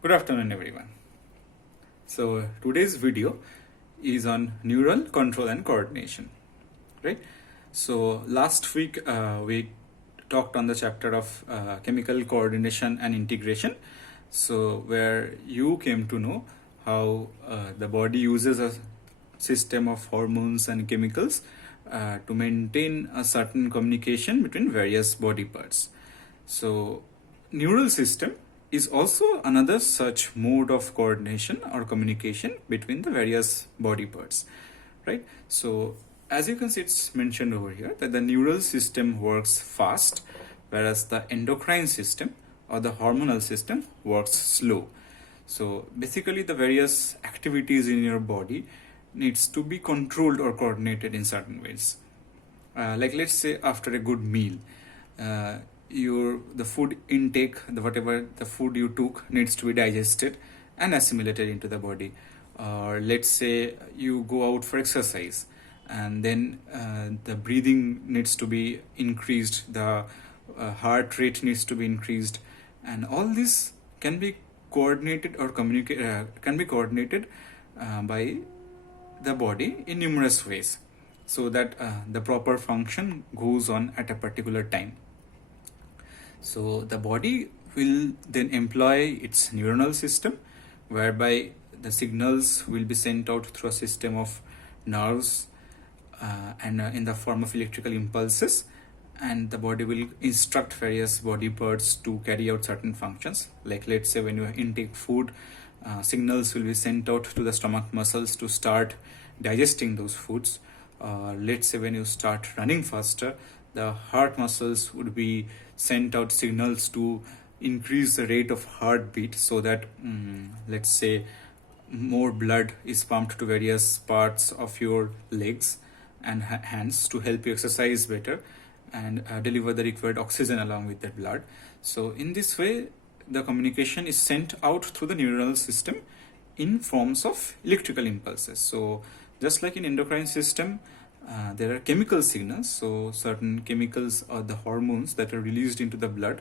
Good afternoon, everyone. So today's video is on neural control and coordination, right? So last week we talked on the chapter of chemical coordination and integration. So where you came to know how the body uses a system of hormones and chemicals to maintain a certain communication between various body parts. So neural system is also another such mode of coordination or communication between the various body parts, right? So as you can see, it's mentioned over here that the neural system works fast, whereas the endocrine system or the hormonal system works slow. So basically the various activities in your body needs to be controlled or coordinated in certain ways. Like let's say after a good meal, uh, the food intake, whatever the food you took needs to be digested and assimilated into the body. Or let's say you go out for exercise, and then the breathing needs to be increased, the heart rate needs to be increased, and all this can be coordinated or by the body in numerous ways, so that the proper function goes on at a particular time. So the body will then employ its neuronal system, whereby the signals will be sent out through a system of nerves and in the form of electrical impulses, and the body will instruct various body parts to carry out certain functions. Like let's say when you intake food, signals will be sent out to the stomach muscles to start digesting those foods. Let's say when you start running faster, the heart muscles would be sent out signals to increase the rate of heartbeat, so that let's say more blood is pumped to various parts of your legs and hands to help you exercise better and deliver the required oxygen along with that blood. So in this way, the communication is sent out through the neural system in forms of electrical impulses. So just like in endocrine system, there are chemical signals. So certain chemicals or the hormones that are released into the blood,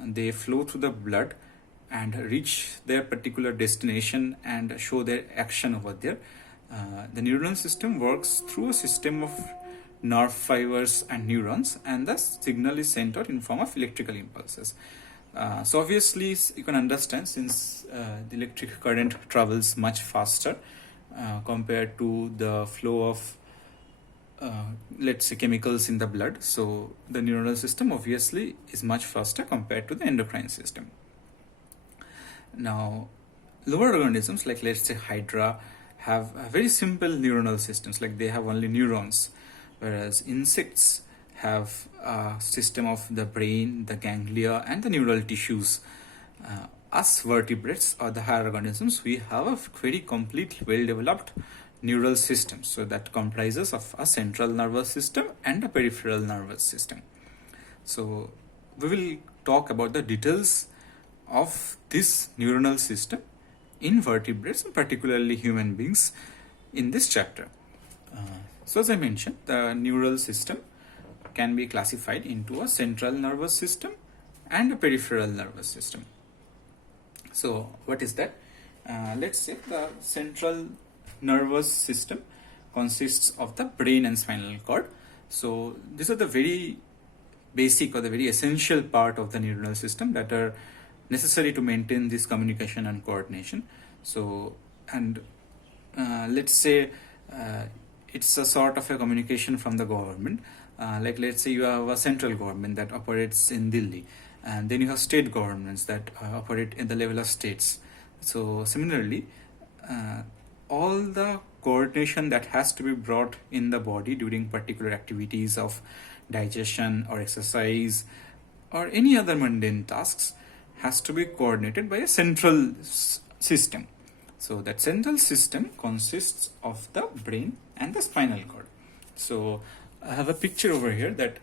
and they flow through the blood and reach their particular destination and show their action over there. The neural system works through a system of nerve fibers and neurons, and the signal is sent out in form of electrical impulses. So obviously you can understand, since the electric current travels much faster compared to the flow of let's say chemicals in the blood, so the neural system obviously is much faster compared to the endocrine system. Now lower organisms, like let's say Hydra, have very simple neuronal systems, like they have only neurons, whereas insects have a system of the brain, the ganglia, and the neural tissues. Us vertebrates or the higher organisms, we have a very complete, well developed neural system, so that comprises of a central nervous system and a peripheral nervous system. So we will talk about the details of this neuronal system in vertebrates, and particularly human beings, in this chapter. So as I mentioned, the neural system can be classified into a central nervous system and a peripheral nervous system. So what is that? Let's say the central nervous system consists of the brain and spinal cord. So these are the very basic or the very essential part of the neural system that are necessary to maintain this communication and coordination. So, and let's say it's a sort of a communication from the government. Like let's say you have a central government that operates in Delhi, and then you have state governments that operate in the level of states. So similarly, all the coordination that has to be brought in the body during particular activities of digestion or exercise or any other mundane tasks has to be coordinated by a central system. So that central system consists of the brain and the spinal cord. So I have a picture over here that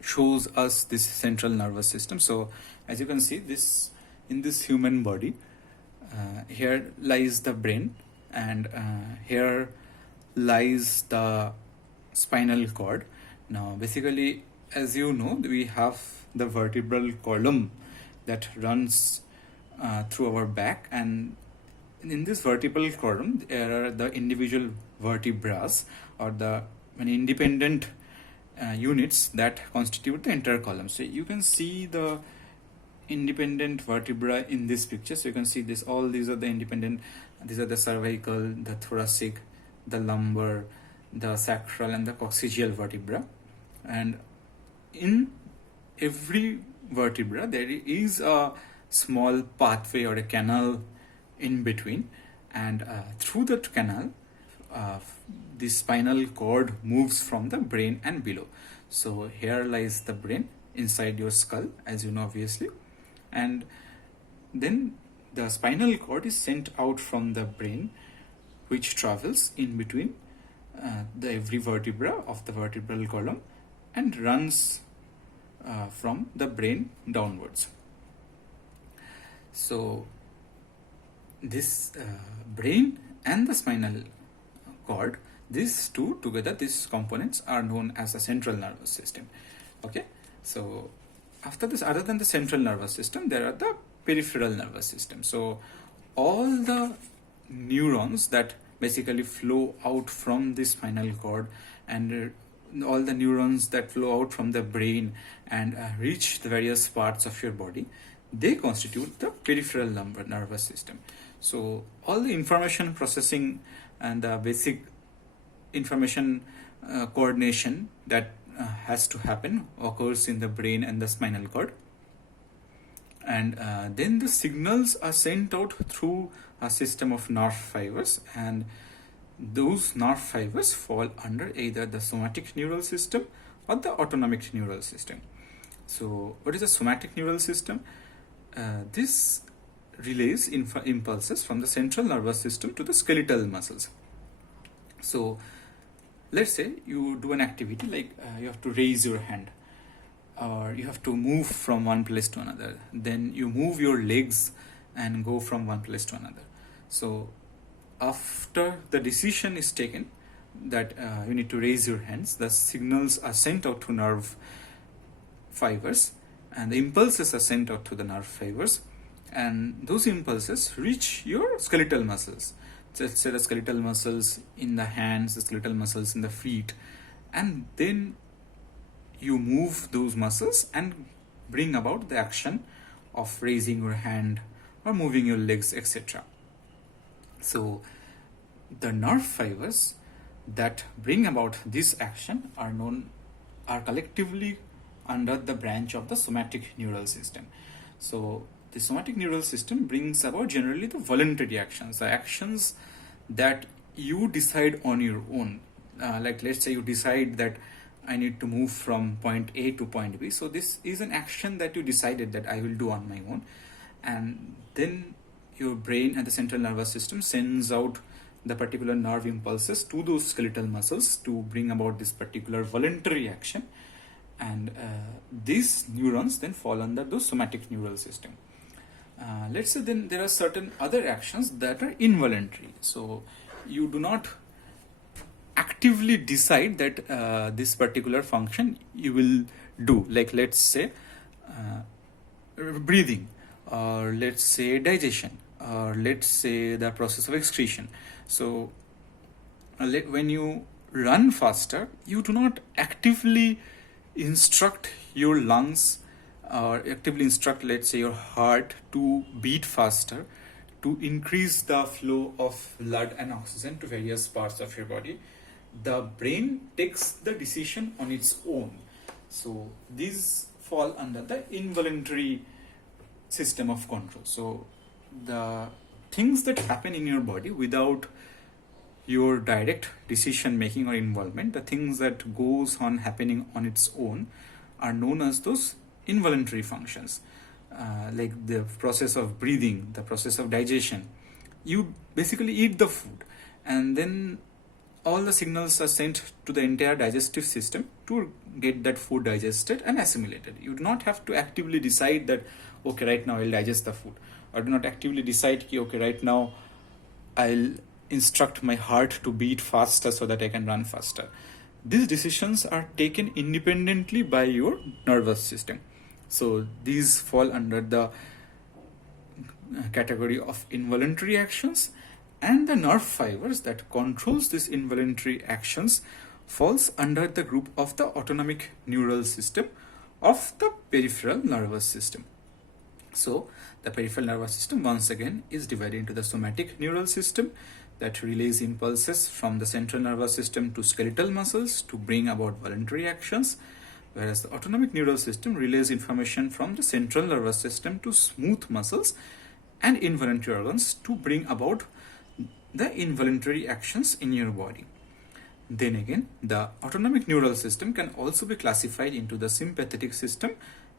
shows us this central nervous system. So as you can see, this in this human body, here lies the brain, and here lies the spinal cord. Now basically, as you know, we have the vertebral column that runs through our back, and in this vertebral column there are the individual vertebrae, or the independent units that constitute the entire column. So you can see the independent vertebra in this picture. So you can see this, all these are the independent, these are the cervical, the thoracic, the lumbar, the sacral, and the coccygeal vertebra. And in every vertebra there is a small pathway or a canal in between, and through that canal the spinal cord moves from the brain and below. So here lies the brain inside your skull, as you know, obviously, and then the spinal cord is sent out from the brain, which travels in between the every vertebra of the vertebral column and runs from the brain downwards. So this brain and the spinal cord, these two together, these components are known as the central nervous system. Okay, so after this, other than the central nervous system, there are the peripheral nervous system. So all the neurons that basically flow out from the spinal cord, and all the neurons that flow out from the brain and reach the various parts of your body, they constitute the peripheral nervous system. So all the information processing and the basic information coordination that has to happen occurs in the brain and the spinal cord, and then the signals are sent out through a system of nerve fibers, and those nerve fibers fall under either the somatic neural system or the autonomic neural system. So what is the somatic neural system? This relays impulses from the central nervous system to the skeletal muscles. So let's say you do an activity like you have to raise your hand, or you have to move from one place to another. Then you move your legs and go from one place to another. So after the decision is taken that you need to raise your hands, the signals are sent out to nerve fibers, and the impulses are sent out to the nerve fibers, and those impulses reach your skeletal muscles. Let's say the skeletal muscles in the hands, the skeletal muscles in the feet, and then you move those muscles and bring about the action of raising your hand or moving your legs, etc. So the nerve fibers that bring about this action are collectively under the branch of the somatic neural system. So the somatic neural system brings about generally the voluntary actions, the actions that you decide on your own. Like let's say you decide that I need to move from point A to point B. So this is an action that you decided that I will do on my own, and then your brain and the central nervous system sends out the particular nerve impulses to those skeletal muscles to bring about this particular voluntary action, and these neurons then fall under the somatic neural system. Let's say then there are certain other actions that are involuntary. So you do not actively decide that this particular function you will do. Like let's say breathing, or let's say digestion, or let's say the process of excretion. So when you run faster, you do not actively instruct your lungs or actively instruct, let's say, your heart to beat faster to increase the flow of blood and oxygen to various parts of your body. The brain takes the decision on its own. So these fall under the involuntary system of control. So the things that happen in your body without your direct decision making or involvement, the things that goes on happening on its own, are known as those involuntary functions. Like the process of breathing, the process of digestion. You basically eat the food, and then all the signals are sent to the entire digestive system to get that food digested and assimilated. You do not have to actively decide that, okay, right now I'll digest the food, or do not actively decide, okay, right now I'll instruct my heart to beat faster so that I can run faster. These decisions are taken independently by your nervous system. So these fall under the category of involuntary actions, and the nerve fibers that controls these involuntary actions falls under the group of the autonomic neural system of the peripheral nervous system. So the peripheral nervous system once again is divided into the somatic neural system that relays impulses from the central nervous system to skeletal muscles to bring about voluntary actions, whereas the autonomic neural system relays information from the central nervous system to smooth muscles and involuntary organs to bring about the involuntary actions in your body. Then again, the autonomic neural system can also be classified into the sympathetic system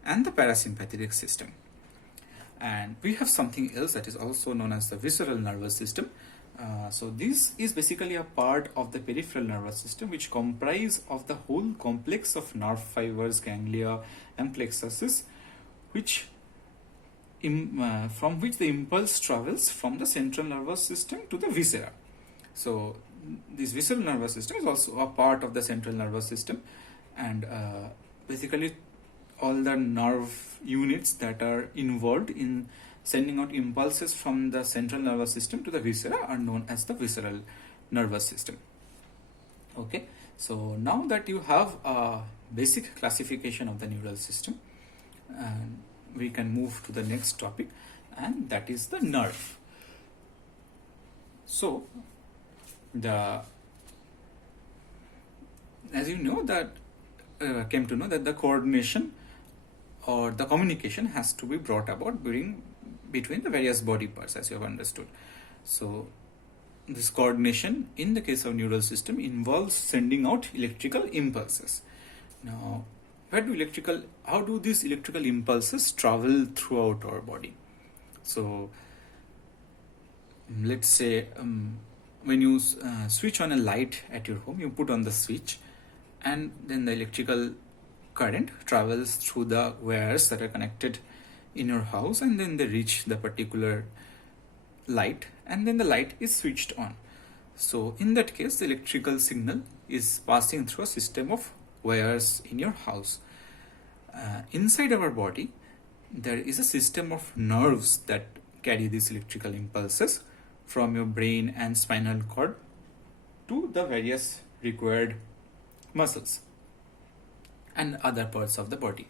and the parasympathetic system. And we have something else that is also known as the visceral nervous system. So this is basically a part of the peripheral nervous system which comprise of the whole complex of nerve fibers, ganglia and plexuses, which from which the impulse travels from the central nervous system to the viscera. So this visceral nervous system is also a part of the central nervous system, and basically all the nerve units that are involved in sending out impulses from the central nervous system to the viscera are known as the visceral nervous system. Okay, so now that you have a basic classification of the neural system, we can move to the next topic, and that is the nerve. So as you know that came to know that the coordination or the communication has to be brought about between the various body parts, as you have understood. So this coordination in the case of neural system involves sending out electrical impulses. Now, how do these electrical impulses travel throughout our body? So let's say when you switch on a light at your home, you put on the switch, and then the electrical current travels through the wires that are connected in your house, and then they reach the particular light, and then the light is switched on. So in that case, the electrical signal is passing through a system of wires in your house. Inside our body, there is a system of nerves that carry these electrical impulses from your brain and spinal cord to the various required muscles and other parts of the body.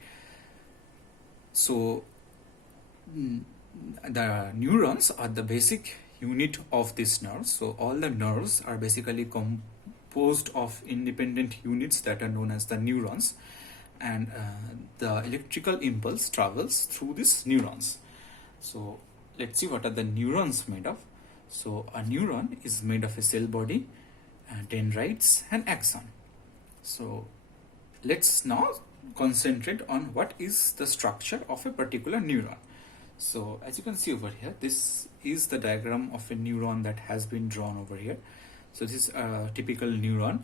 So the neurons are the basic unit of this nerve. So all the nerves are basically composed of independent units that are known as the neurons, and the electrical impulse travels through these neurons. So let's see what are the neurons made of. So a neuron is made of a cell body, dendrites and axon. So let's now concentrate on what is the structure of a particular neuron. So as you can see over here, this is the diagram of a neuron that has been drawn over here. So this is a typical neuron.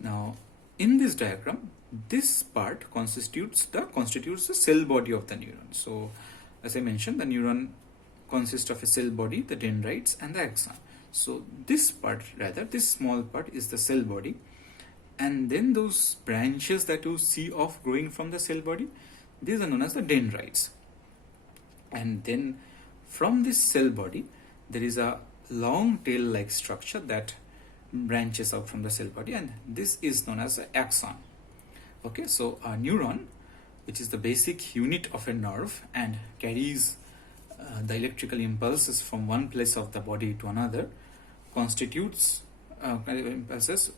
Now in this diagram, this part constitutes the cell body of the neuron. So as I mentioned, the neuron consists of a cell body, the dendrites and the axon. So this small part is the cell body, and then those branches that you see off growing from the cell body, these are known as the dendrites. And then from this cell body, there is a long tail like structure that branches out from the cell body, and this is known as the axon. Okay, so a neuron, which is the basic unit of a nerve and carries the electrical impulses from one place of the body to another, impulses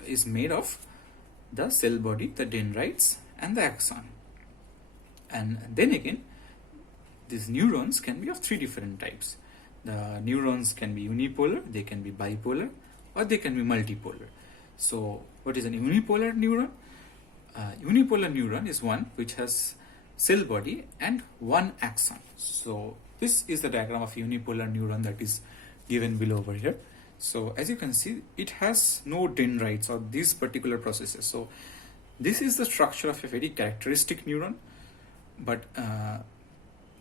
is made of the cell body, the dendrites and the axon. And then again, these neurons can be of three different types. The neurons can be unipolar, they can be bipolar, or they can be multipolar. So what is a unipolar neuron? Unipolar neuron is one which has cell body and one axon. So this is the diagram of unipolar neuron that is given below over here. So as you can see, it has no dendrites or these particular processes. So this is the structure of a very characteristic neuron, but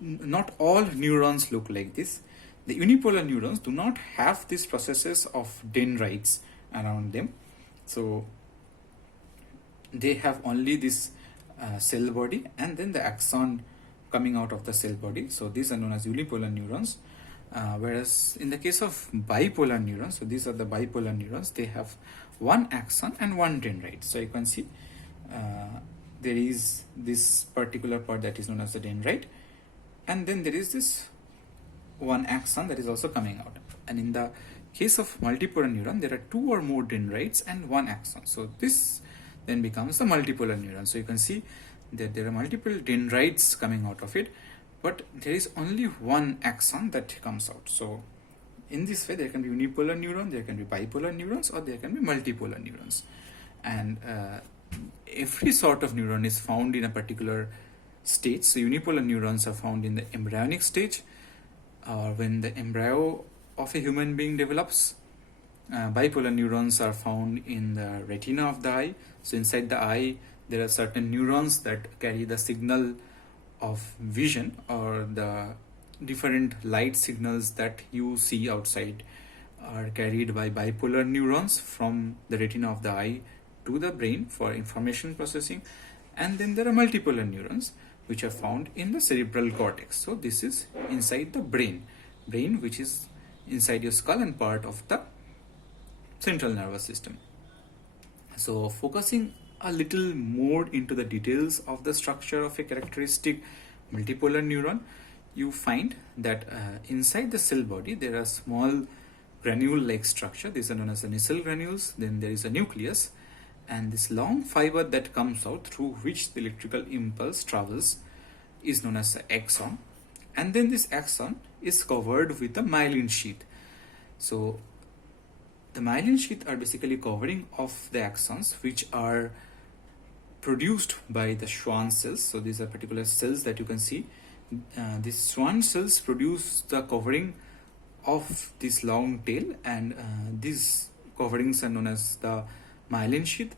not all neurons look like this. The unipolar neurons do not have these processes of dendrites around them. So they have only this cell body and then the axon coming out of the cell body. So these are known as unipolar neurons. Whereas in the case of bipolar neurons, so these are the bipolar neurons, they have one axon and one dendrite. So you can see there is this particular part that is known as the dendrite, and then there is this one axon that is also coming out. And in the case of multipolar neuron, there are two or more dendrites and one axon. So this then becomes a multipolar neuron. So you can see that there are multiple dendrites coming out of it, but there is only one axon that comes out. So in this way, there can be unipolar neuron, there can be bipolar neurons, or there can be multipolar neurons. And every sort of neuron is found in a particular stage. So unipolar neurons are found in the embryonic stage, or when the embryo of a human being develops. Bipolar neurons are found in the retina of the eye. So inside the eye, there are certain neurons that carry the signal of vision, or the different light signals that you see outside are carried by bipolar neurons from the retina of the eye to the brain for information processing. And then there are multipolar neurons which are found in the cerebral cortex. So this is inside the brain which is inside your skull and part of the central nervous system. So focusing a little more into the details of the structure of a characteristic multipolar neuron, you find that inside the cell body there are small granule-like structure. These are known as the Nissl granules. Then there is a nucleus, and this long fiber that comes out through which the electrical impulse travels is known as the axon. And then this axon is covered with a myelin sheath. So the myelin sheath are basically covering of the axons, which are produced by the Schwann cells. So these are particular cells that you can see. These Schwann cells produce the covering of this long tail, and these coverings are known as the myelin sheath.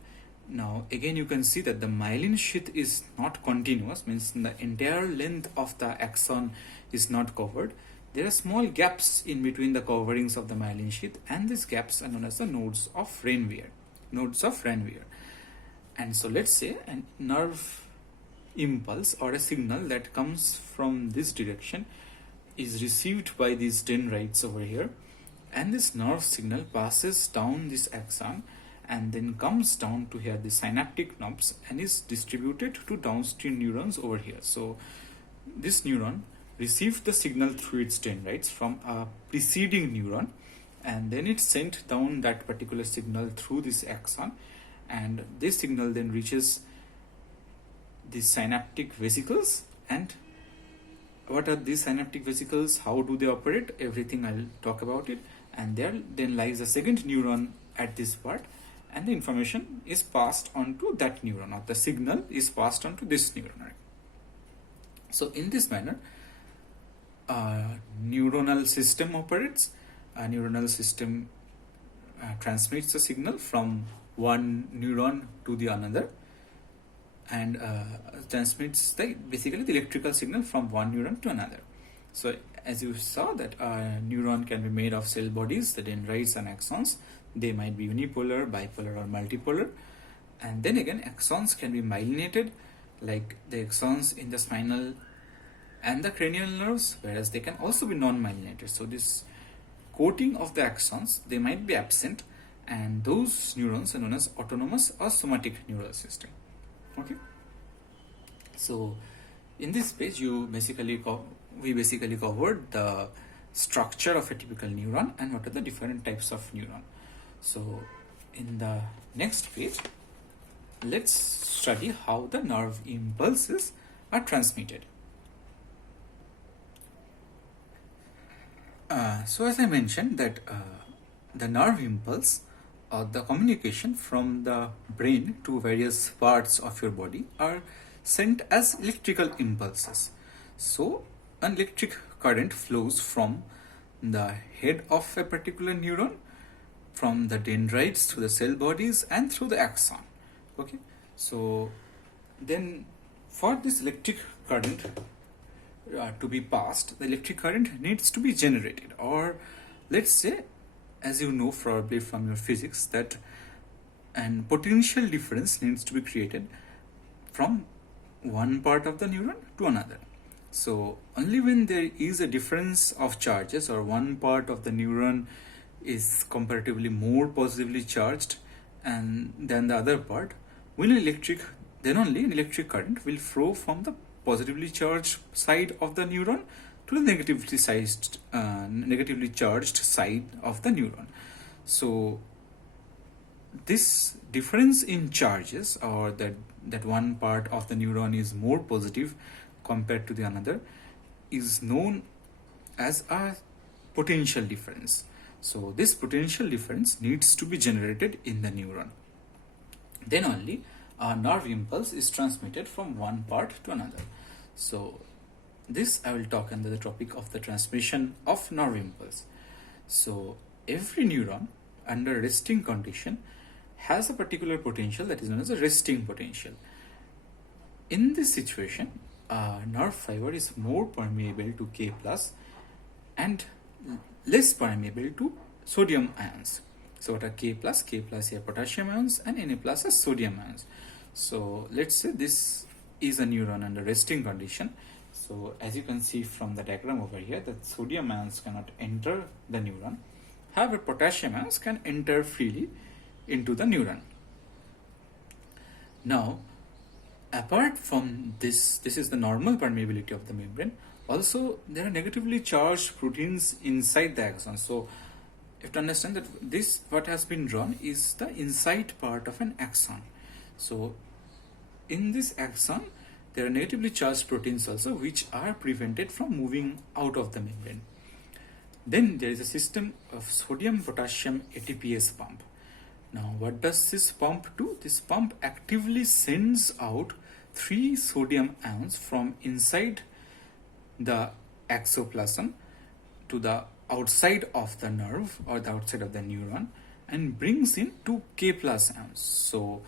Now again you can see that the myelin sheath is not continuous, means the entire length of the axon is not covered. There are small gaps in between the coverings of the myelin sheath, and these gaps are known as the nodes of Ranvier. And so let's say a nerve impulse or a signal that comes from this direction is received by these dendrites over here, and this nerve signal passes down this axon and then comes down to here, the synaptic knobs, and is distributed to downstream neurons over here. So this neuron received the signal through its dendrites from a preceding neuron, and then it sent down that particular signal through this axon, and this signal then reaches the synaptic vesicles. And what are these synaptic vesicles, how do they operate, everything I'll talk about it. And there then lies a second neuron at this part, and the information is passed on to that neuron, or the signal is passed on to this neuron. So in this manner, neuronal system operates. A neuronal system transmits the signal from one neuron to the another, and transmits basically the electrical signal from one neuron to another. So as you saw that a neuron can be made of cell bodies, the dendrites and axons. They might be unipolar, bipolar, or multipolar. And then again, axons can be myelinated, like the axons in the spinal and the cranial nerves, whereas they can also be non-myelinated. So this coating of the axons, they might be absent, and those neurons are known as autonomous or somatic neural system. Okay. So in this page, we basically covered the structure of a typical neuron and what are the different types of neuron. So in the next page, let's study how the nerve impulses are transmitted. So as I mentioned that the nerve impulse, or the communication from the brain to various parts of your body, are sent as electrical impulses. So an electric current flows from the head of a particular neuron, from the dendrites to the cell bodies, and through the axon. Okay, so then for this electric current to be passed, the electric current needs to be generated, or let's say, as you know probably from your physics, that an potential difference needs to be created from one part of the neuron to another. So only when there is a difference of charges, or one part of the neuron is comparatively more positively charged and than the other part, when then only an electric current will flow from the positively charged side of the neuron to the negatively charged side of the neuron. So this difference in charges, or that one part of the neuron is more positive compared to the another, is known as a potential difference. So this potential difference needs to be generated in the neuron. Then only a nerve impulse is transmitted from one part to another. So this I will talk under the topic of the transmission of nerve impulse. So every neuron under resting condition has a particular potential that is known as a resting potential. In this situation, a nerve fiber is more permeable to K plus and less permeable to sodium ions. So what are K plus? K plus here potassium ions, and Na plus are sodium ions. So let's say this is a neuron under resting condition. So as you can see from the diagram over here, that sodium ions cannot enter the neuron. However, potassium ions can enter freely into the neuron. Now, apart from this is the normal permeability of the membrane. Also, there are negatively charged proteins inside the axon. So you have to understand that this, what has been drawn, is the inside part of an axon. So in this axon, there are negatively charged proteins also, which are prevented from moving out of the membrane. Then there is a system of sodium potassium ATPase pump. Now what does this pump do? This pump actively sends out 3 sodium ions from inside the axoplasm to the outside of the nerve, or the outside of the neuron, and brings in 2 K plus ions. So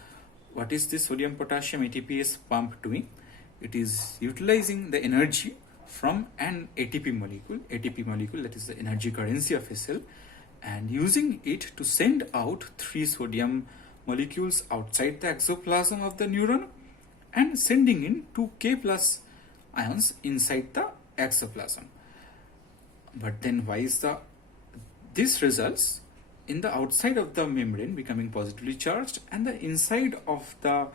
what is this sodium potassium ATPase pump doing? It is utilizing the energy from an ATP molecule, that is the energy currency of a cell, and using it to send out 3 sodium molecules outside the exoplasm of the neuron, and sending in 2 K plus ions inside the exoplasm. But then why is this results in the outside of the membrane becoming positively charged and the inside of the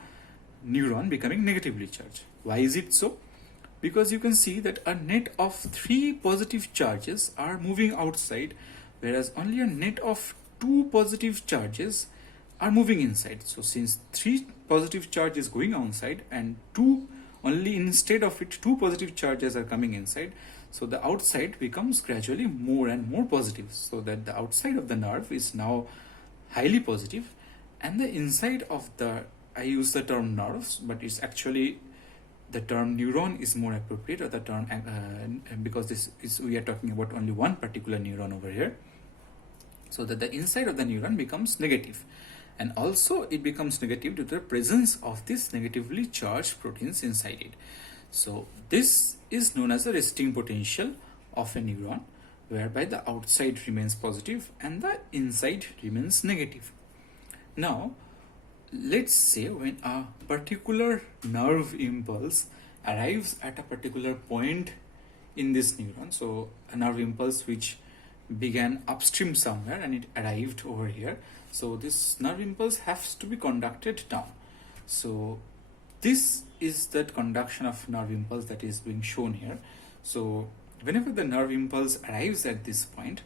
neuron becoming negatively charged? Why is it so? Because you can see that a net of 3 positive charges are moving outside, whereas only a net of 2 positive charges are moving inside. So since 3 positive charges going outside and 2 only, instead of it 2 positive charges are coming inside, so the outside becomes gradually more and more positive, so that the outside of the nerve is now highly positive, and the inside of the, I use the term nerves, but it's actually the term neuron is more appropriate, or the term because this is, we are talking about only one particular neuron over here, so that the inside of the neuron becomes negative. And also it becomes negative due to the presence of these negatively charged proteins inside it. So this is known as the resting potential of a neuron, whereby the outside remains positive and the inside remains negative. Now let's say when a particular nerve impulse arrives at a particular point in this neuron, so a nerve impulse which began upstream somewhere and it arrived over here, so this nerve impulse has to be conducted down. So this is that conduction of nerve impulse that is being shown here. So whenever the nerve impulse arrives at this point,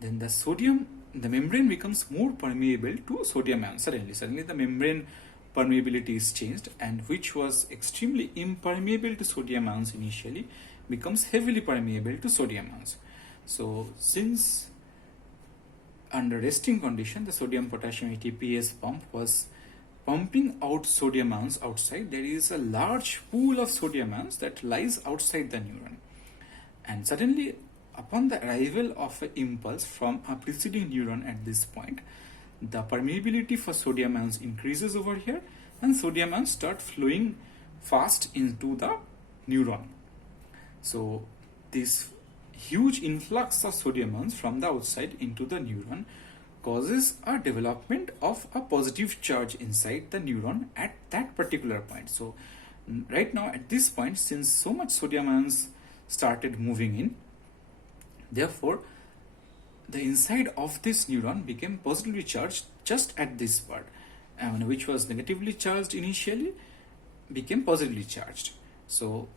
then the membrane becomes more permeable to sodium ions. Suddenly the membrane permeability is changed, and which was extremely impermeable to sodium ions initially becomes heavily permeable to sodium ions. So since under resting condition the sodium potassium ATPase pump was pumping out sodium ions outside, there is a large pool of sodium ions that lies outside the neuron, and suddenly upon the arrival of an impulse from a preceding neuron at this point, the permeability for sodium ions increases over here, and sodium ions start flowing fast into the neuron. So this huge influx of sodium ions from the outside into the neuron causes a development of a positive charge inside the neuron at that particular point. So right now at this point, since so much sodium ions started moving in. Therefore, the inside of this neuron became positively charged just at this part, and which was negatively charged initially became positively charged. So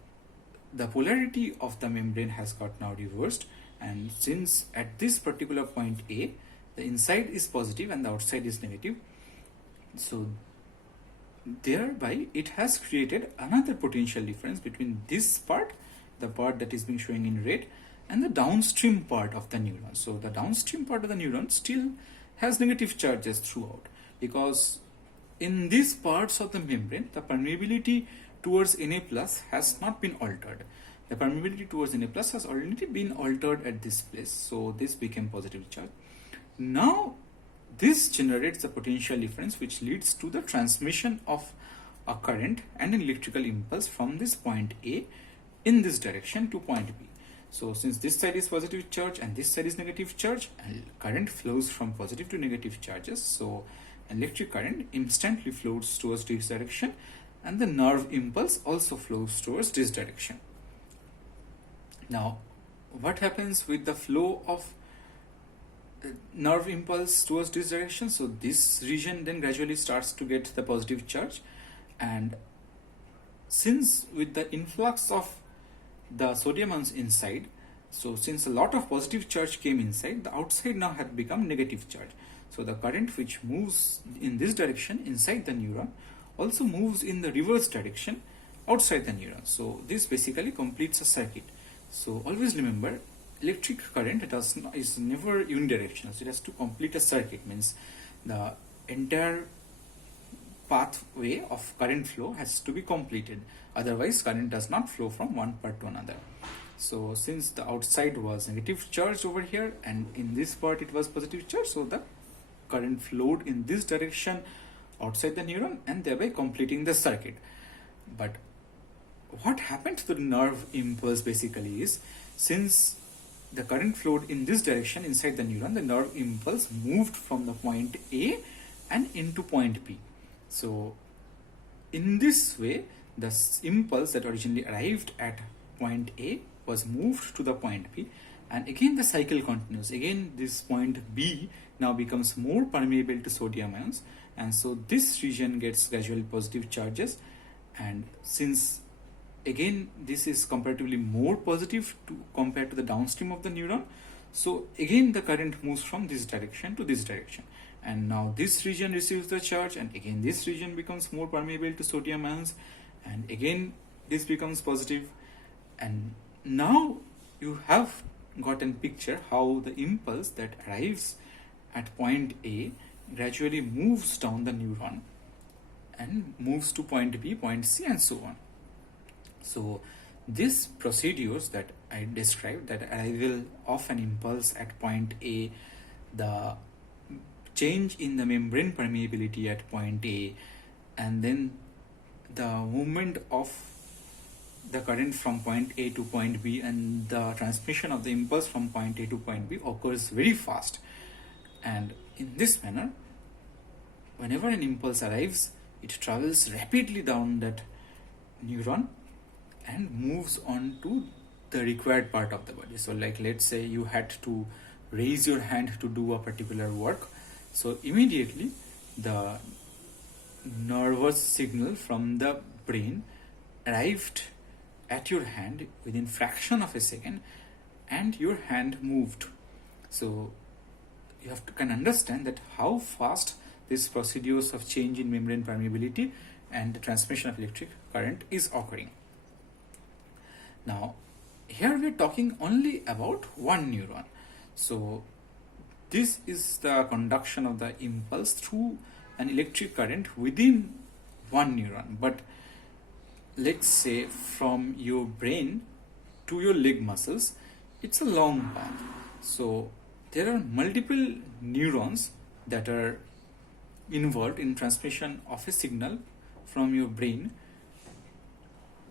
the polarity of the membrane has got now reversed, and since at this particular point A, the inside is positive and the outside is negative, so thereby it has created another potential difference between this part, the part that is being shown in red, and the downstream part of the neuron. So the downstream part of the neuron still has negative charges throughout, because in these parts of the membrane the permeability towards Na plus has not been altered. The permeability towards Na plus has already been altered at this place, so this became positive charge. Now this generates a potential difference which leads to the transmission of a current and an electrical impulse from this point A in this direction to point B. So since this side is positive charge and this side is negative charge, and current flows from positive to negative charges, so electric current instantly flows towards this direction, and the nerve impulse also flows towards this direction. Now, what happens with the flow of nerve impulse towards this direction? So this region then gradually starts to get the positive charge, and since with the influx of the sodium ions inside, so since a lot of positive charge came inside, the outside now had become negative charge. So the current which moves in this direction inside the neuron also moves in the reverse direction outside the neuron. So this basically completes a circuit. So always remember, electric current is never unidirectional. So it has to complete a circuit, means the entire pathway of current flow has to be completed. Otherwise, current does not flow from one part to another. So since the outside was negative charge over here and in this part it was positive charge, so the current flowed in this direction outside the neuron and thereby completing the circuit. But what happened to the nerve impulse basically is, since the current flowed in this direction inside the neuron, the nerve impulse moved from the point A and into point B. So in this way, the impulse that originally arrived at point A was moved to the point B, and again the cycle continues. Again this point B now becomes more permeable to sodium ions, and so this region gets gradually positive charges, and since again this is comparatively more positive compared to the downstream of the neuron, so again the current moves from this direction to this direction, and now this region receives the charge, and again this region becomes more permeable to sodium ions, and again this becomes positive. And now you have gotten picture how the impulse that arrives at point A gradually moves down the neuron and moves to point B, point C, and so on. So these procedures that I described, that arrival of an impulse at point A, the change in the membrane permeability at point A, and then the movement of the current from point A to point B and the transmission of the impulse from point A to point B occurs very fast. And in this manner, whenever an impulse arrives, it travels rapidly down that neuron and moves on to the required part of the body. So like, let's say you had to raise your hand to do a particular work, so immediately the nervous signal from the brain arrived at your hand within fraction of a second and your hand moved. So you have to can understand that how fast these procedures of change in membrane permeability and the transmission of electric current is occurring. Now here we are talking only about one neuron. So this is the conduction of the impulse through an electric current within one neuron. But let's say from your brain to your leg muscles, it's a long path. So there are multiple neurons that are involved in transmission of a signal from your brain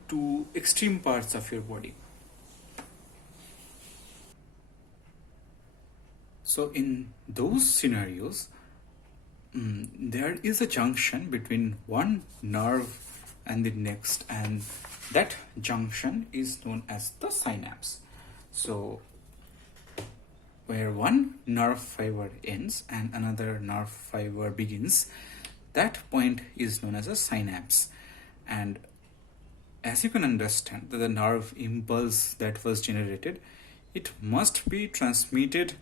to extreme parts of your body. So in those scenarios, there is a junction between one nerve and the next, and that junction is known as the synapse. So where one nerve fiber ends and another nerve fiber begins, that point is known as a synapse. And as you can understand, that the nerve impulse that was generated, it must be transmitted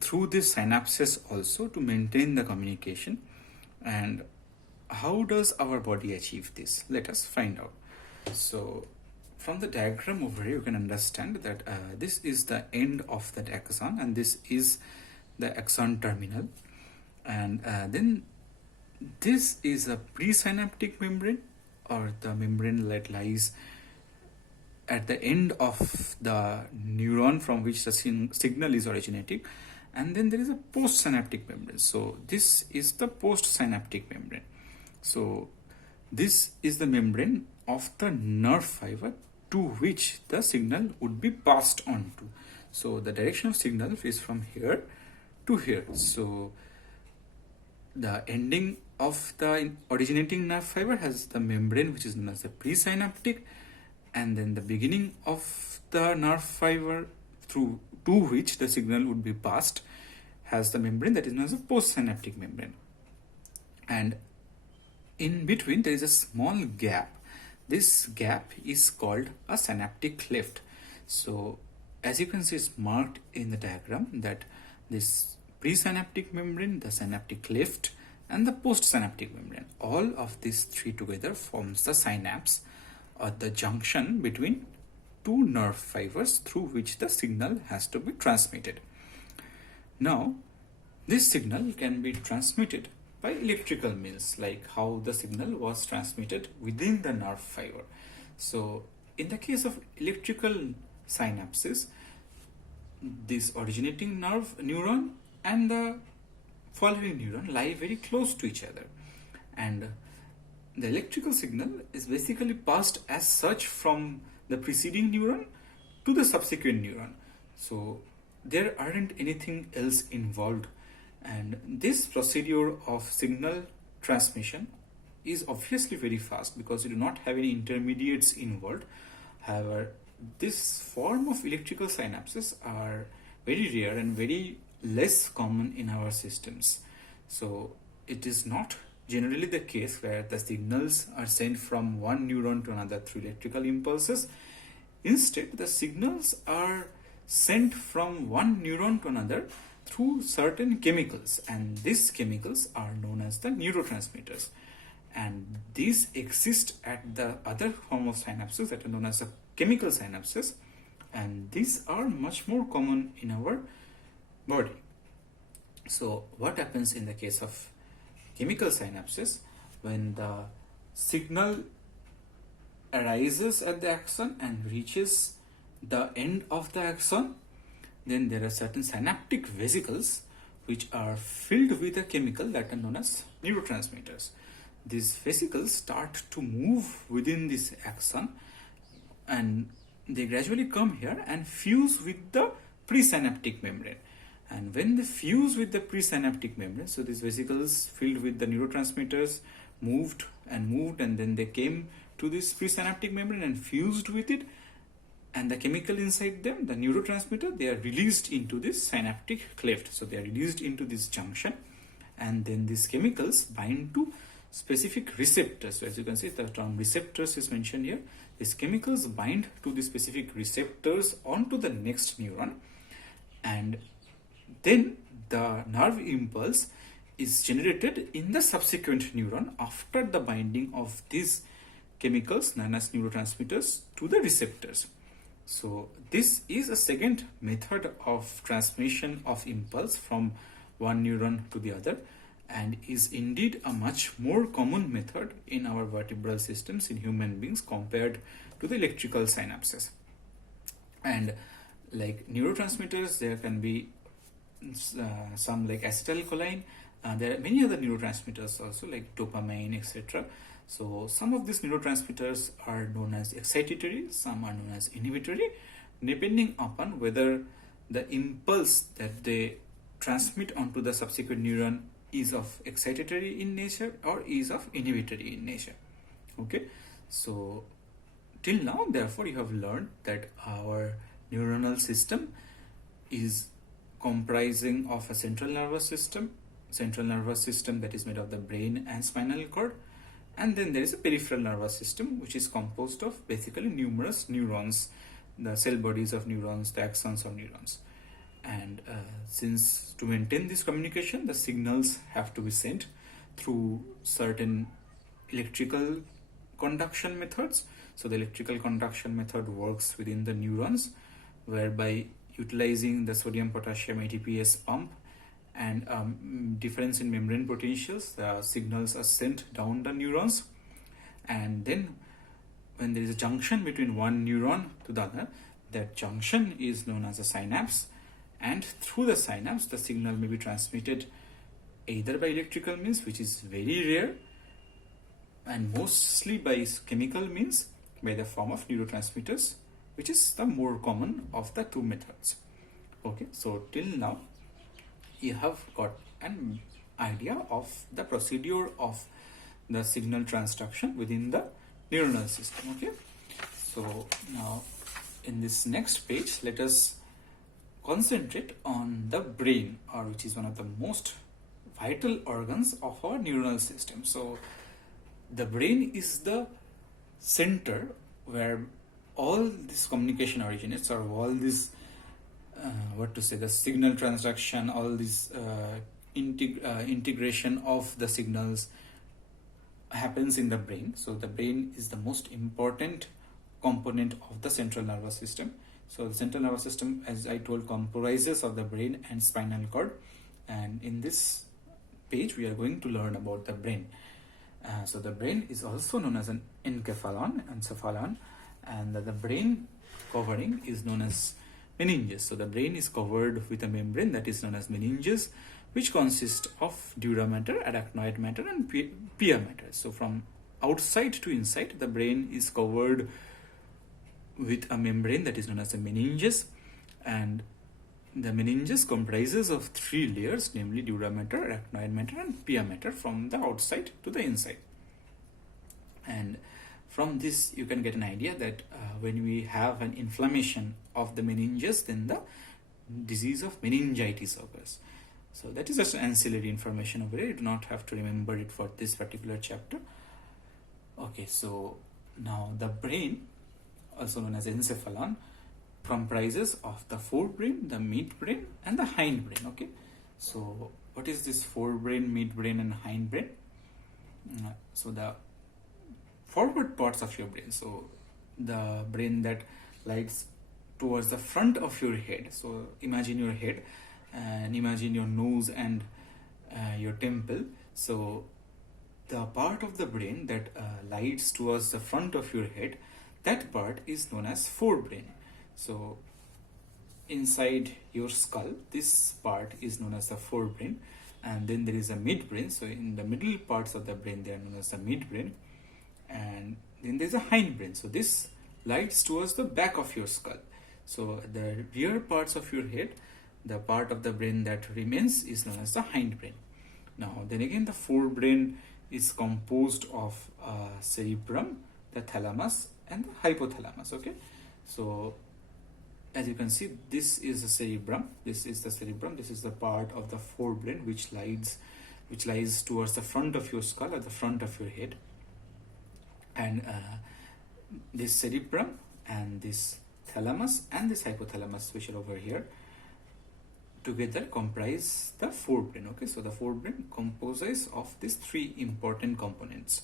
through these synapses also to maintain the communication. And how does our body achieve this? Let us find out. So from the diagram over here, you can understand that this is the end of that axon, and this is the axon terminal. And then this is a presynaptic membrane, or the membrane that lies at the end of the neuron from which the signal is originating. And then there is a postsynaptic membrane. So this is the postsynaptic membrane. So this is the membrane of the nerve fiber to which the signal would be passed on to. So the direction of signal is from here to here. So the ending of the originating nerve fiber has the membrane which is known as the presynaptic, and then the beginning of the nerve fiber through to which the signal would be passed has the membrane that is known as a postsynaptic membrane. And in between there is a small gap. This gap is called a synaptic cleft. So as you can see, it's marked in the diagram that this presynaptic membrane, the synaptic cleft, and the postsynaptic membrane, all of these three together forms the synapse, or the junction between two nerve fibers through which the signal has to be transmitted. Now, this signal can be transmitted by electrical means, like how the signal was transmitted within the nerve fiber. So in the case of electrical synapses, this originating neuron and the following neuron lie very close to each other, and the electrical signal is basically passed as such from the preceding neuron to the subsequent neuron. So there aren't anything else involved, and this procedure of signal transmission is obviously very fast because you do not have any intermediates involved. However, this form of electrical synapses are very rare and very less common in our systems. So it is not generally the case where the signals are sent from one neuron to another through electrical impulses. Instead, the signals are sent from one neuron to another through certain chemicals, and these chemicals are known as the neurotransmitters. And these exist at the other form of synapses that are known as the chemical synapses, and these are much more common in our body. So what happens in the case of chemical synapses? When the signal arises at the axon and reaches the end of the axon, then there are certain synaptic vesicles which are filled with a chemical that are known as neurotransmitters. These vesicles start to move within this axon, and they gradually come here and fuse with the presynaptic membrane. And when they fuse with the presynaptic membrane, so these vesicles filled with the neurotransmitters moved, and then they came to this presynaptic membrane and fused with it, and the chemical inside them, the neurotransmitter, they are released into this synaptic cleft. So they are released into this junction, and then these chemicals bind to specific receptors. So as you can see, the term receptors is mentioned here. These chemicals bind to the specific receptors onto the next neuron, and then the nerve impulse is generated in the subsequent neuron after the binding of these chemicals known as neurotransmitters to the receptors. So this is a second method of transmission of impulse from one neuron to the other, and is indeed a much more common method in our vertebral systems in human beings compared to the electrical synapses. And like neurotransmitters, there can be some like acetylcholine. There are many other neurotransmitters also, like dopamine, etc. So some of these neurotransmitters are known as excitatory, some are known as inhibitory, depending upon whether the impulse that they transmit onto the subsequent neuron is of excitatory in nature or is of inhibitory in nature. Okay, so till now, therefore, you have learned that our neuronal system is comprising of a central nervous system that is made of the brain and spinal cord, and then there is a peripheral nervous system which is composed of basically numerous neurons, the cell bodies of neurons, the axons of neurons. And since to maintain this communication, the signals have to be sent through certain electrical conduction methods. So the electrical conduction method works within the neurons, whereby utilizing the sodium potassium ATPase pump and difference in membrane potentials, the signals are sent down the neurons, and then when there is a junction between one neuron to the other, that junction is known as a synapse, and through the synapse the signal may be transmitted either by electrical means, which is very rare, and mostly by chemical means, by the form of neurotransmitters, which is the more common of the two methods. Okay, so till now you have got an idea of the procedure of the signal transduction within the neuronal system. Okay, so now in this next page, let us concentrate on the brain, or which is one of the most vital organs of our neuronal system. So the brain is the center where all this communication originates, or all this the signal transduction, all this integration of the signals happens in the brain. So the brain is the most important component of the central nervous system. So the central nervous system, as I told, comprises of the brain and spinal cord, and in this page we are going to learn about the brain. So the brain is also known as an encephalon, and the brain covering is known as meninges. So the brain is covered with a membrane that is known as meninges, which consists of dura mater, arachnoid matter, and pia mater. So from outside to inside, the brain is covered with a membrane that is known as a meninges, and the meninges comprises of three layers, namely dura mater, arachnoid matter, and pia mater, from the outside to the inside. And from this you can get an idea that when we have an inflammation of the meninges, then the disease of meningitis occurs. So that is just ancillary information over here. You do not have to remember it for this particular chapter. Okay, so now the brain, also known as encephalon, comprises of the forebrain, the midbrain, and the hindbrain. Okay, so what is this forebrain, midbrain, and hindbrain? So the forward parts of your brain, so the brain that lies towards the front of your head. So imagine your head and imagine your nose and your temple. So the part of the brain that lies towards the front of your head, that part is known as forebrain. So inside your skull, this part is known as the forebrain, and then there is a midbrain. So in the middle parts of the brain, they are known as the midbrain, and then there is a hindbrain. So this lies towards the back of your skull. So the rear parts of your head, the part of the brain that remains, is known as the hindbrain. Now then again, the forebrain is composed of cerebrum, the thalamus, and the hypothalamus. Okay, so as you can see, this is the cerebrum. This is the part of the forebrain which lies towards the front of your skull, at the front of your head. And this cerebrum and this thalamus and this hypothalamus, which are over here, together comprise the forebrain. Okay, so the forebrain composes of these three important components.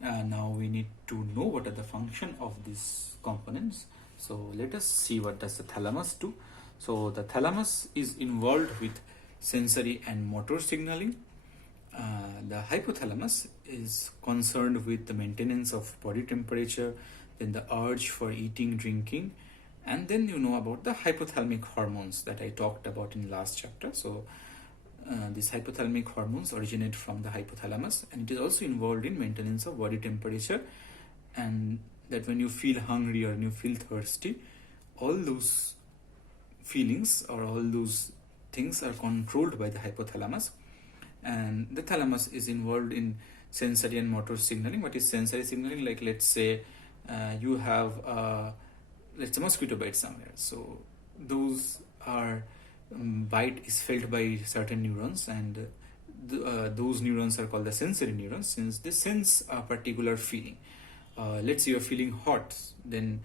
Now we need to know what are the function of these components. So let us see what does the thalamus do. So the thalamus is involved with sensory and motor signaling. The hypothalamus is concerned with the maintenance of body temperature, then the urge for eating, drinking, and then you know about the hypothalamic hormones that I talked about in last chapter. So these hypothalamic hormones originate from the hypothalamus, and it is also involved in maintenance of body temperature, and that when you feel hungry or when you feel thirsty, all those feelings or all those things are controlled by the hypothalamus. And the thalamus is involved in sensory and motor signaling. What is sensory signaling? Like, let's say you have let's say mosquito bite somewhere, so those are bite is felt by certain neurons, and those neurons are called the sensory neurons, since they sense a particular feeling. Let's say you're feeling hot, then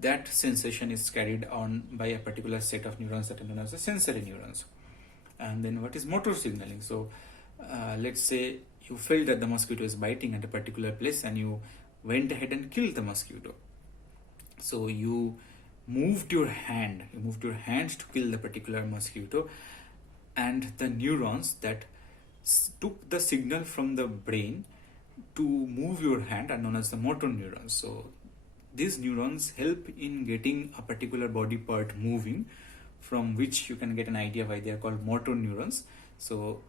that sensation is carried on by a particular set of neurons that are known as the sensory neurons. And then what is motor signaling? So let's say you felt that the mosquito is biting at a particular place, and you went ahead and killed the mosquito. So you moved your hand to kill the particular mosquito, and the neurons that took the signal from the brain to move your hand are known as the motor neurons. So these neurons help in getting a particular body part moving, from which you can get an idea why they are called motor neurons. So,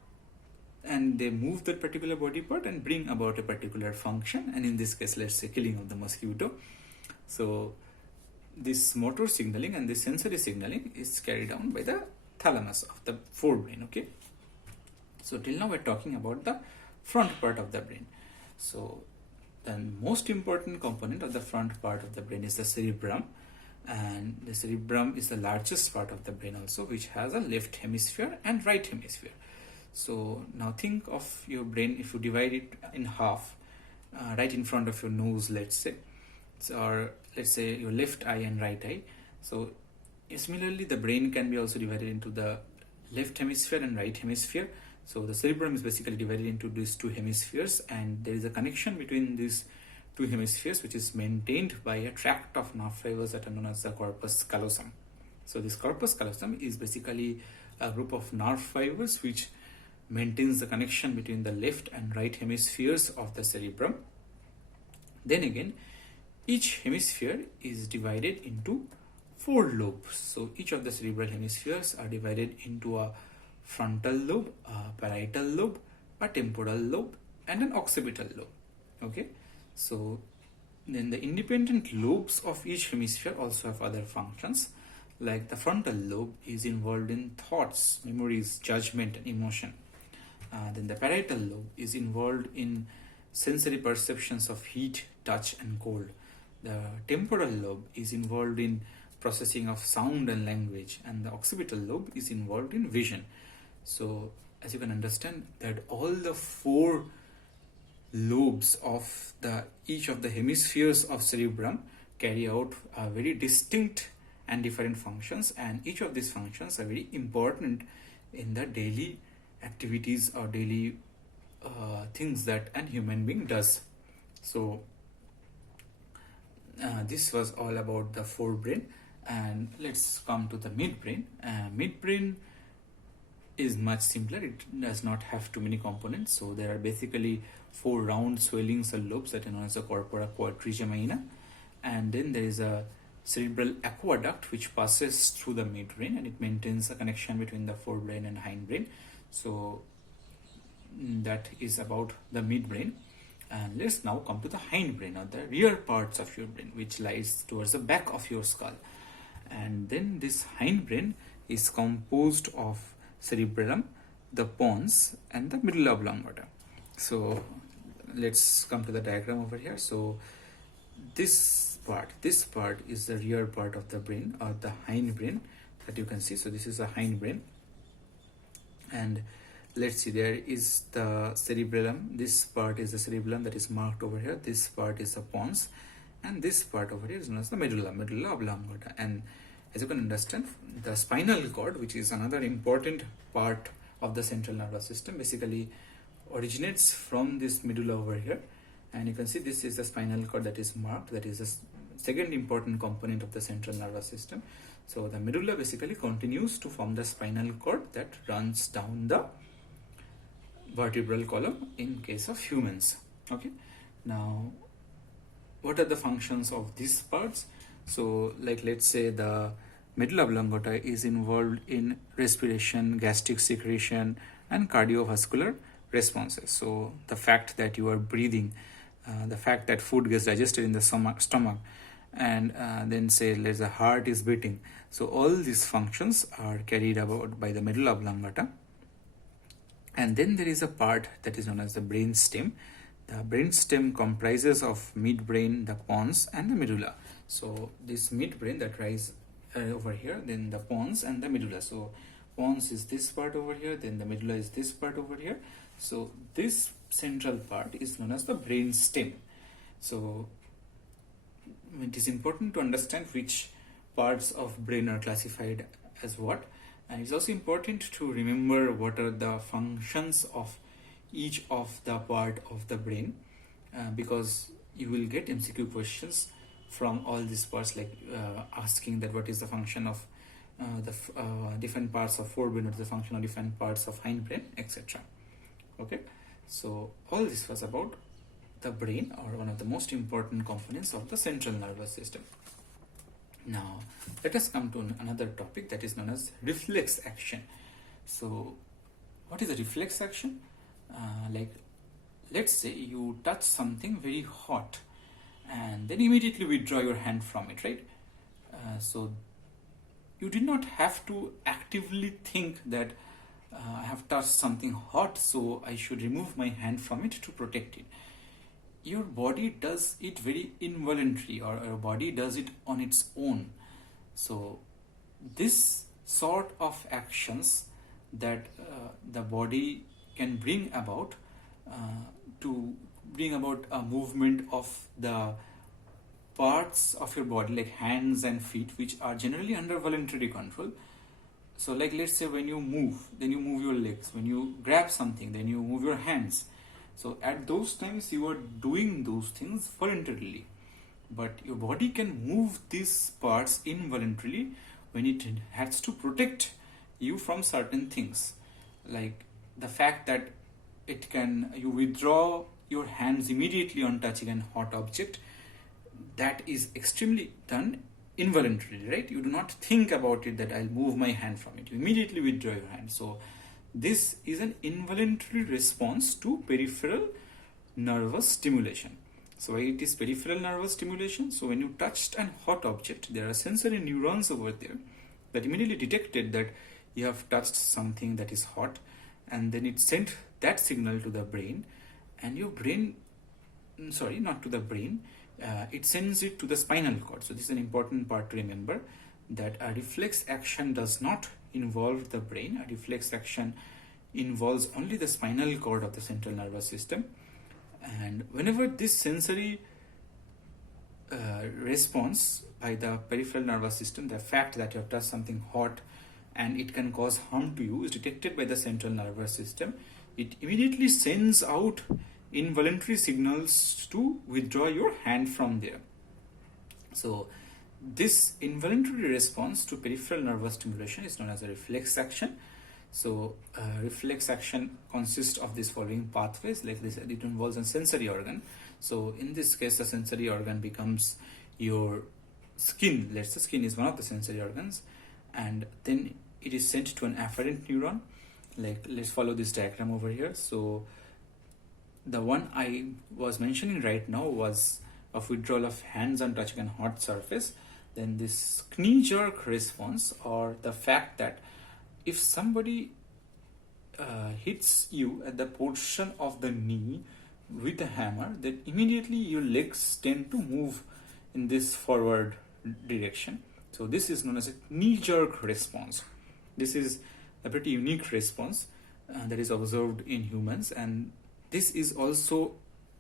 and they move that particular body part and bring about a particular function, and in this case, let's say killing of the mosquito. So this motor signaling and this sensory signaling is carried on by the thalamus of the forebrain. Okay, so till now we're talking about the front part of the brain. So the most important component of the front part of the brain is the cerebrum, and the cerebrum is the largest part of the brain also, which has a left hemisphere and right hemisphere. So now think of your brain, if you divide it in half, right in front of your nose, let's say, or let's say your left eye and right eye. So similarly, the brain can be also divided into the left hemisphere and right hemisphere. So the cerebrum is basically divided into these two hemispheres, and there is a connection between these two hemispheres which is maintained by a tract of nerve fibers that are known as the corpus callosum. So this corpus callosum is basically a group of nerve fibers which maintains the connection between the left and right hemispheres of the cerebrum. Then again, each hemisphere is divided into 4 lobes. So each of the cerebral hemispheres are divided into a frontal lobe, a parietal lobe, a temporal lobe, and an occipital lobe. Okay, so then the independent lobes of each hemisphere also have other functions. Like the frontal lobe is involved in thoughts, memories, judgment, and emotion. Then the parietal lobe is involved in sensory perceptions of heat, touch, and cold. The temporal lobe is involved in processing of sound and language, and the occipital lobe is involved in vision. So as you can understand that all the 4 lobes of each of the hemispheres of cerebrum carry out very distinct and different functions, and each of these functions are very important in the daily activities or daily things that an human being does. So this was all about the forebrain, and let's come to the midbrain. Midbrain is much simpler. It does not have too many components. So there are basically 4 round swelling cell lobes that are known as the corpora quadrigemina, and then there is a cerebral aqueduct which passes through the midbrain, and it maintains a connection between the forebrain and hindbrain. So that is about the midbrain. And let's now come to the hindbrain, or the rear parts of your brain, which lies towards the back of your skull. And then this hindbrain is composed of cerebellum, the pons, and the medulla oblongata. So let's come to the diagram over here. So this part is the rear part of the brain, or the hindbrain, that you can see. So this is the hindbrain, and let's see, there is the cerebellum. This part is the cerebellum that is marked over here. This part is the pons, and this part over here is known as the medulla oblongata. And as you can understand, the spinal cord, which is another important part of the central nervous system, basically originates from this medulla over here. And you can see this is the spinal cord that is marked, that is the second important component of the central nervous system. So the medulla basically continues to form the spinal cord that runs down the vertebral column in case of humans. Okay, now what are the functions of these parts? So like, let's say the medulla oblongata is involved in respiration, gastric secretion, and cardiovascular responses. So the fact that you are breathing, the fact that food gets digested in the stomach, and then say there's a heart is beating. So all these functions are carried out by the medulla oblongata. And then there is a part that is known as the brain stem. The brain stem comprises of midbrain, the pons, and the medulla. So this midbrain that lies over here, then the pons and the medulla. So pons is this part over here, then the medulla is this part over here. So this central part is known as the brain stem. So it is important to understand which parts of brain are classified as what, and it's also important to remember what are the functions of each of the part of the brain, because you will get MCQ questions from all these parts, like asking that what is the function of different parts of forebrain, what is the function of different parts of hindbrain, etc. Okay, so all this was about the brain, or one of the most important components of the central nervous system. Now let us come to another topic that is known as reflex action. So what is a reflex action? Like, let's say you touch something very hot and then immediately withdraw your hand from it, right? So you did not have to actively think that I have touched something hot, so I should remove my hand from it to protect it. Your body does it very involuntarily, or your body does it on its own. So this sort of actions that the body can bring about to bring about a movement of the parts of your body, like hands and feet, which are generally under voluntary control. So like, let's say when you move, then you move your legs. When you grab something, then you move your hands. So at those times you are doing those things voluntarily, but your body can move these parts involuntarily when it has to protect you from certain things, like the fact that you withdraw your hands immediately on touching an hot object. That is extremely done involuntarily, right? You do not think about it that I'll move my hand from it. You immediately withdraw your hand. So this is an involuntary response to peripheral nervous stimulation. So why it is peripheral nervous stimulation? So when you touched an hot object, there are sensory neurons over there that immediately detected that you have touched something that is hot, and then it sent that signal to the brain, and your brain, sorry, not to the brain, it sends it to the spinal cord. So this is an important part to remember, that a reflex action does not involve the brain. A reflex action involves only the spinal cord of the central nervous system. And whenever this sensory response by the peripheral nervous system, the fact that you have touched something hot and it can cause harm to you, is detected by the central nervous system, it immediately sends out involuntary signals to withdraw your hand from there. So this involuntary response to peripheral nervous stimulation is known as a reflex action. So reflex action consists of these following pathways. Like this, it involves a sensory organ. So in this case, the sensory organ becomes your skin. Let's say skin is one of the sensory organs, and then it is sent to an afferent neuron. Like, let's follow this diagram over here. So the one I was mentioning right now was of withdrawal of hands on touching a hot surface. Then this knee jerk response, or the fact that if somebody hits you at the portion of the knee with a hammer, then immediately your legs tend to move in this forward direction. So this is known as a knee jerk response. This is a pretty unique response that is observed in humans, and this is also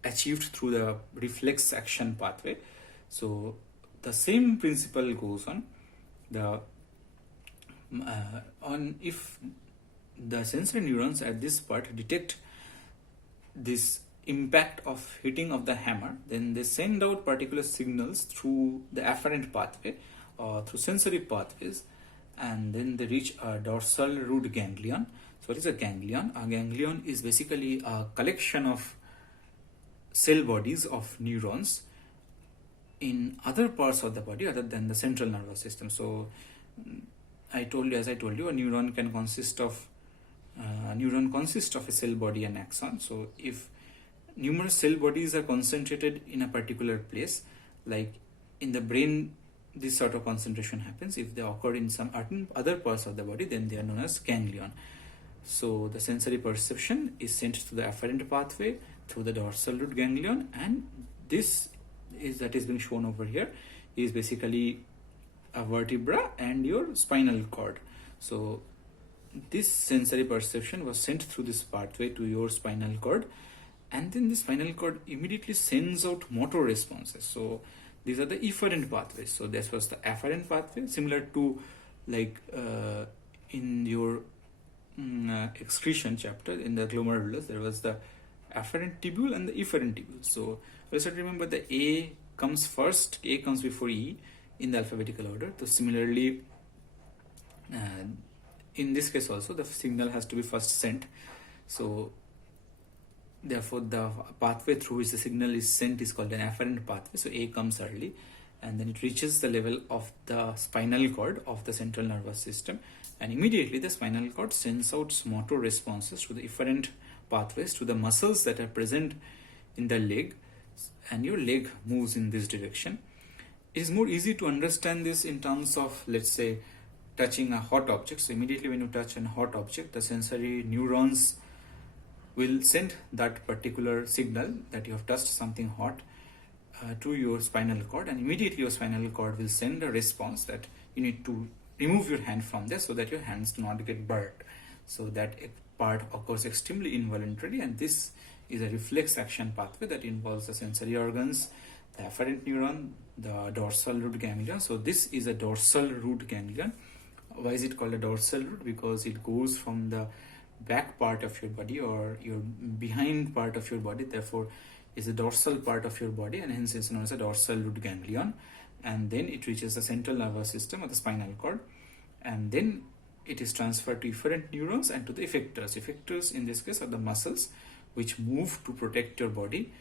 achieved through the reflex action pathway. So the same principle goes on. If the sensory neurons at this part detect this impact of hitting of the hammer, then they send out particular signals through the afferent pathway or through sensory pathways, and then they reach a dorsal root ganglion. So what is a ganglion? A ganglion is basically a collection of cell bodies of neurons in other parts of the body other than the central nervous system. So as I told you, a neuron consists of a cell body and axon. So if numerous cell bodies are concentrated in a particular place, like in the brain, this sort of concentration happens. If they occur in some other parts of the body, then they are known as ganglion. So the sensory perception is sent to the afferent pathway through the dorsal root ganglion, and this is that is being shown over here is basically a vertebra and your spinal cord. So this sensory perception was sent through this pathway to your spinal cord, and then the spinal cord immediately sends out motor responses. So these are the efferent pathways. So this was the afferent pathway, similar to like in your excretion chapter in the glomerulus, there was the afferent tubule and the efferent tubule. So also remember the A comes first, A comes before E in the alphabetical order. So similarly, in this case also the signal has to be first sent. So therefore the pathway through which the signal is sent is called an afferent pathway. So A comes early, and then it reaches the level of the spinal cord of the central nervous system, and immediately the spinal cord sends out motor responses to the efferent pathways to the muscles that are present in the leg, and your leg moves in this direction. It is more easy to understand this in terms of, let's say, touching a hot object. So immediately when you touch a hot object, the sensory neurons will send that particular signal that you have touched something hot to your spinal cord, and immediately your spinal cord will send a response that you need to remove your hand from there so that your hands do not get burnt. So that part occurs extremely involuntarily, and this is a reflex action pathway that involves the sensory organs, the afferent neuron, the dorsal root ganglion. So this is a dorsal root ganglion. Why is it called a dorsal root? Because it goes from the back part of your body or your behind part of your body, therefore is a dorsal part of your body, and hence it's known as a dorsal root ganglion. And then it reaches the central nervous system or the spinal cord, and then it is transferred to efferent neurons and to the effectors. Effectors in this case are the muscles which move to protect your body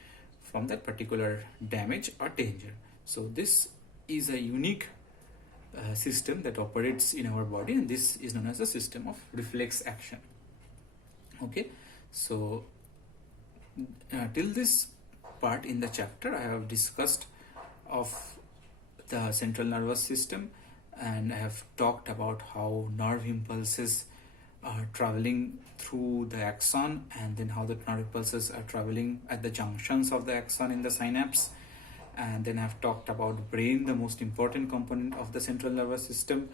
from that particular damage or danger. So this is a unique system that operates in our body, and this is known as the system of reflex action. Okay, so till this part in the chapter I have discussed of the central nervous system, and I have talked about how nerve impulses are traveling through the axon, and then how the nerve impulses are traveling at the junctions of the axon in the synapse. And then I have talked about brain, the most important component of the central nervous system.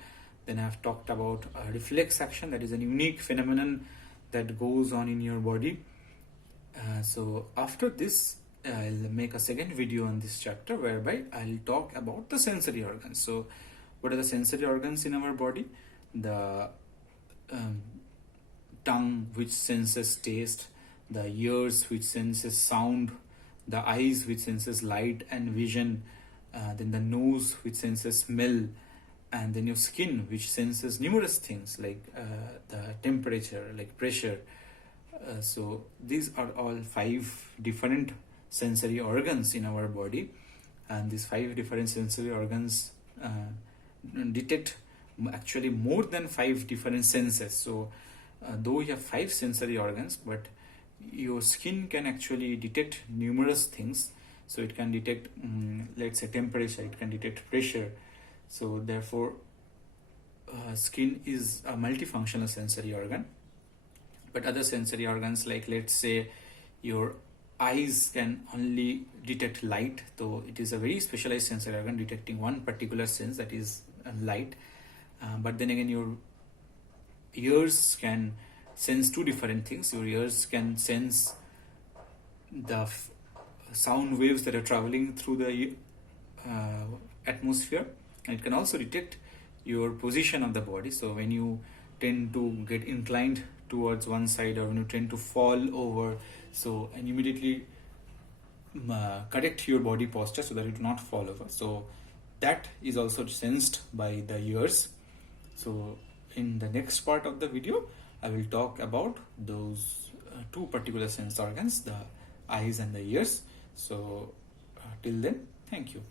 Then I have talked about reflex action, that is a unique phenomenon that goes on in your body. So after this I'll make a second video on this chapter whereby I'll talk about the sensory organs. So what are the sensory organs in our body? The tongue, which senses taste, the ears, which senses sound, the eyes, which senses light and vision, then the nose, which senses smell, and then your skin, which senses numerous things like the temperature, like pressure. So these are all 5 different sensory organs in our body, and these 5 different sensory organs detect actually more than 5 different senses. So though you have 5 sensory organs, but your skin can actually detect numerous things. So it can detect let's say temperature, it can detect pressure. So therefore skin is a multifunctional sensory organ. But other sensory organs, like let's say your eyes can only detect light, though it is a very specialized sensory organ detecting one particular sense, that is light. But then again, your ears can sense 2 different things. Your ears can sense the sound waves that are traveling through the atmosphere, and it can also detect your position of the body. So when you tend to get inclined towards one side, or when you tend to fall over, so and immediately correct your body posture so that you do not fall over. So that is also sensed by the ears. So in the next part of the video I will talk about those 2 particular sense organs, the eyes and the ears. So till then, thank you.